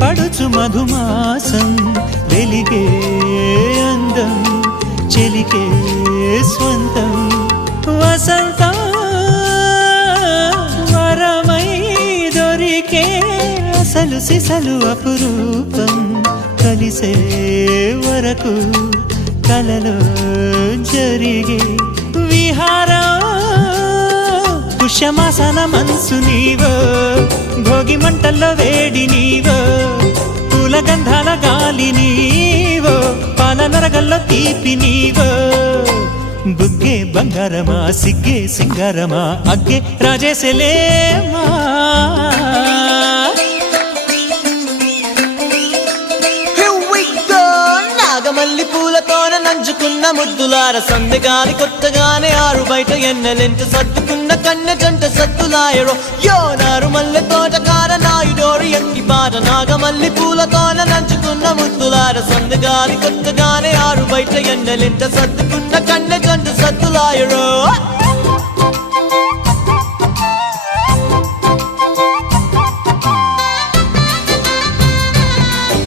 పడుచు మధుమాసం వెలిగే అందం చెలికే స్వంతం వసంతం వరమై దొరికే అసలు సిసలు అపురూపం కలిసే వరకు కలలో జరిగే విహారం పుష్యమాసన మనసు నీవో భోగి మంటల్లో వేడి నీవో పూల గంధాల గాలి నీవో పాల నరగల్లో తీపి నీవో బుగ్గే బంగారమా సిగ్గే సింగారమా అగ్గే రాజేసలేమా నాగమల్లి పూలతోన నంచుకున్న ముద్దులార సందెగాని కొత్తగానే ఆరు బయట ఎన్నెలెంట సర్దుకున్న కన్నె జంట సత్తులాయరో యో నారు మల్లె తోటకార నాయుడోరు ఎట్టి పాట నాగమల్లి పూలతోన నంచుకున్న ముద్దులార సందెగాని కొత్తగానే ఆరు బయట ఎన్నెలెంట సర్దుకున్న కన్నె జంట సత్తులాయరో